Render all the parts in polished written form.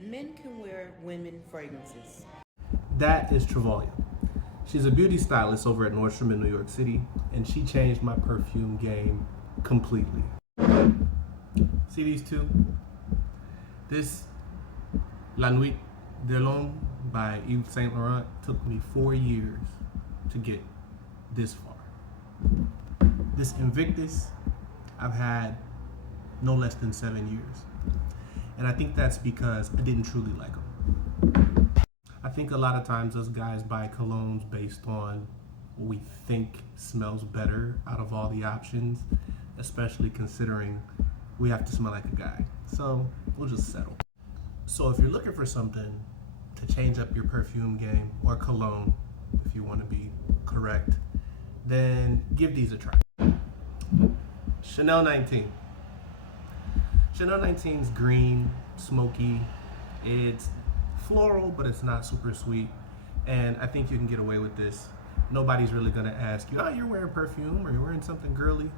Men can wear women fragrances. That is Travalia. She's a beauty stylist over at Nordstrom in New York City, and she changed my perfume game completely. See these two? This La Nuit de l'Homme by Yves Saint Laurent took me 4 years to get this far. This Invictus, I've had no less than 7 years. And I think that's because I didn't truly like them. I think a lot of times us guys buy colognes based on what we think smells better out of all the options, especially considering we have to smell like a guy. So we'll just settle. So if you're looking for something to change up your perfume game, or cologne, if you want to be correct, then give these a try. Chanel 19. Chanel 19's green, smoky. It's floral, but it's not super sweet. And I think you can get away with this. Nobody's really gonna ask you, oh, you're wearing perfume or you're wearing something girly.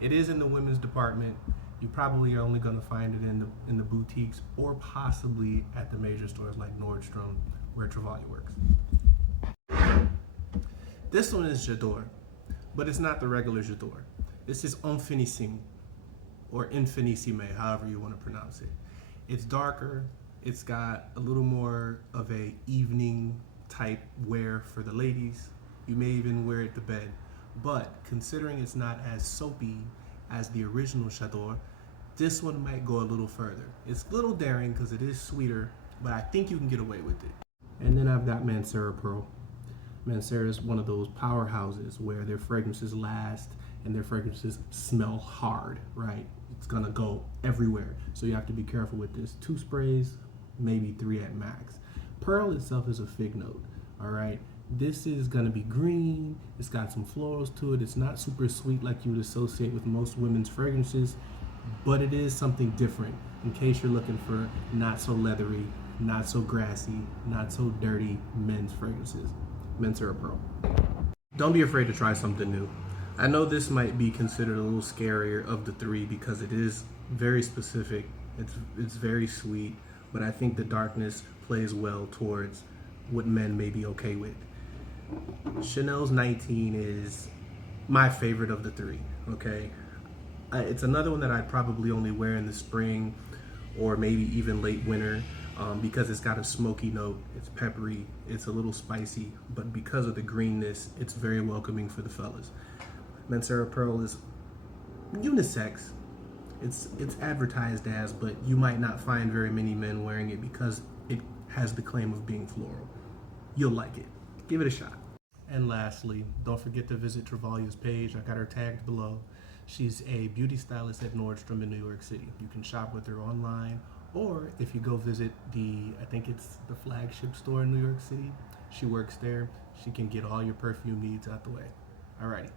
It is in the women's department. You probably are only gonna find it in the boutiques or possibly at the major stores like Nordstrom, where Travalia works. This one is J'adore, but it's not the regular J'adore. This is Infinissime, or Infinissime, however you want to pronounce it. It's darker, it's got a little more of a evening type wear for the ladies. You may even wear it to bed. But considering it's not as soapy as the original J'adore, this one might go a little further. It's a little daring because it is sweeter, but I think you can get away with it. And then I've got Mancera Pearl. Mancera is one of those powerhouses where their fragrances last and their fragrances smell hard, right? It's gonna go everywhere. So you have to be careful with this. 2 sprays, maybe 3 at max. Pearl itself is a fig note, all right? This is gonna be green. It's got some florals to it. It's not super sweet like you would associate with most women's fragrances, but it is something different in case you're looking for not so leathery, not so grassy, not so dirty men's fragrances. Mancera Pearl. Don't be afraid to try something new. I know this might be considered a little scarier of the 3 because it is very specific. It's very sweet, but I think the darkness plays well towards what men may be okay with. Chanel's 19 is my favorite of the 3, okay? It's another one that I'd probably only wear in the spring or maybe even late winter because it's got a smoky note, it's peppery, it's a little spicy, but because of the greenness, it's very welcoming for the fellas. Mancera Pearl is unisex. It's advertised as, but you might not find very many men wearing it because it has the claim of being floral. You'll like it. Give it a shot. And lastly, don't forget to visit Travalia's page. I got her tagged below. She's a beauty stylist at Nordstrom in New York City. You can shop with her online, or if you go visit I think it's the flagship store in New York City, she works there. She can get all your perfume needs out the way. Alrighty.